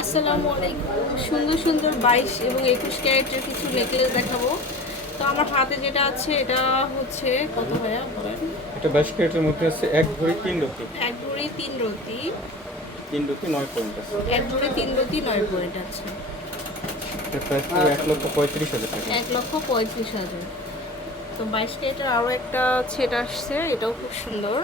আসসালামু আলাইকুম। সুন্দর সুন্দর বাইশ এবং একুশ ক্যারেটের কিছু নেকলেস দেখাবো। তো আমার হাতে যেটা আছে এটা হচ্ছে কত ভাইয়া? বলেন এটা বাইশ ক্যারেটের মধ্যে আছে এক ভরি তিন রতি। এক ভরি তিন রতি। তিন রতি নয় পয়েন্ট আছে। এক ভরি তিন রতি নয় পয়েন্ট আছে। এক লক্ষ পঁয়ত্রিশ হাজার টাকা। এক লক্ষ পঁয়ত্রিশ হাজার। তো বাইশ ক্যারেটের আরও একটা সেট আসছে এটাও খুব সুন্দর।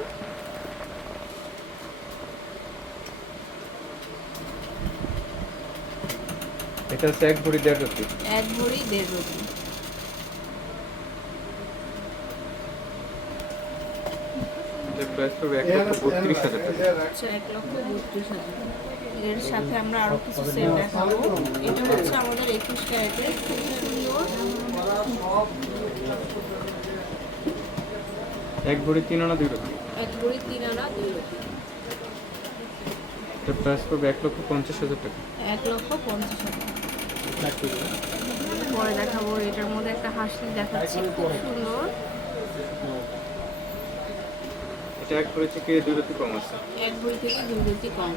এটা আছে এক ভরি দেড় রতি এক ভরি দেড় লক্ষ হাজার এর সাথে আমরা আরও কিছু সেট দেখাবো। এটা হচ্ছে আমাদের একুশ ক্যারেটের খুব এক ভরি তিন আনা দুই এক ভরি তিন আনা দুই রতি এটা প্রাইস পড়বে এক লক্ষ পঞ্চাশ হাজার টাকা। এক লক্ষ পঞ্চাশ হাজার পরে দেখাবো এটার মধ্যে একটা হাসি দেখাচ্ছি খুব সুন্দর। এটা এক ভরি থেকে দুই রতি কম আছে। এক ভরি থেকে দুই রতি কম।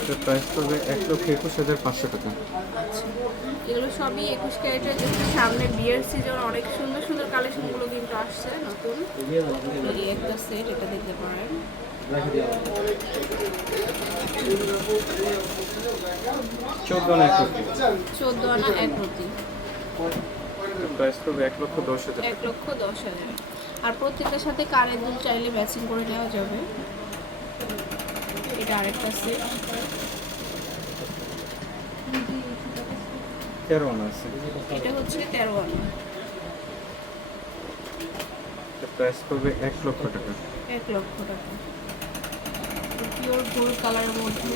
এটা প্রাইস পড়বে এক লক্ষ একুশ হাজার পাঁচশো টাকা। আচ্ছা। এগুলো সবই একুশ ক্যারেটের যেহেতু সামনে বিয়ের সিজন অনেক সুন্দর সুন্দর কালেকশনগুলো কিন্তু আসছে নতুন। একটা সেট এটা দেখতে পারেন। চোদ্দ আনা এক চোদ্দ আনা এক রতি প্রাইস পড়বে এক লক্ষ দশ হাজার। এক লক্ষ দশ হাজার। আর প্রত্যেকটার সাথে কানের দুল চাইলে ম্যাচিং করে নেওয়া যাবে। এটা আরেকটা সেট তেরো আনা আছে। এটা হচ্ছে তেরো আনা। প্রাইস পড়বে এক লক্ষ টাকা। এক লক্ষ টাকা। পিওর গোল্ড কালারের মধ্যে।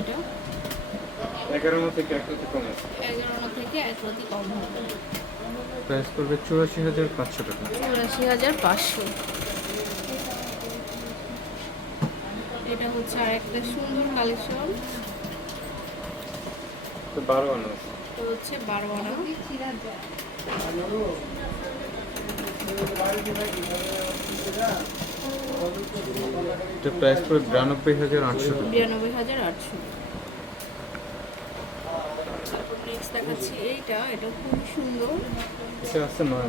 এটা? এগারো আনা থেকে এক রতি কম থেকে এক রতি কম হবে? প্রাইস চুরাশি হাজার পাঁচশো টাকা। চুরাশি হাজার পাঁচশো। এটা হচ্ছে আর একটা সুন্দর কালেকশন। তো বারো আনা হচ্ছে বারো আনা। এটা প্রাইস পড়ে বিরানব্বই হাজার আটশো বিরানব্বই হাজার আটশো। তারপর নেক্সট দেখাচ্ছি এইটা এটা খুব সুন্দর। এটা হচ্ছে নয়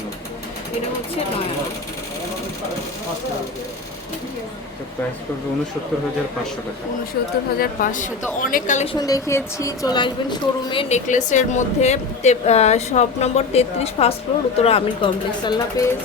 এটা হচ্ছে নয়। আনা এটা প্রাইস পড়বে হাজার পাঁচশো তো অনেক কালেকশন দেখিয়েছি, চলে আসবেন শোরুমে নেকলেসের মধ্যে সব নম্বর তেত্রিশ first floor Uttara Amir complex আল্লাহ হাফেজ।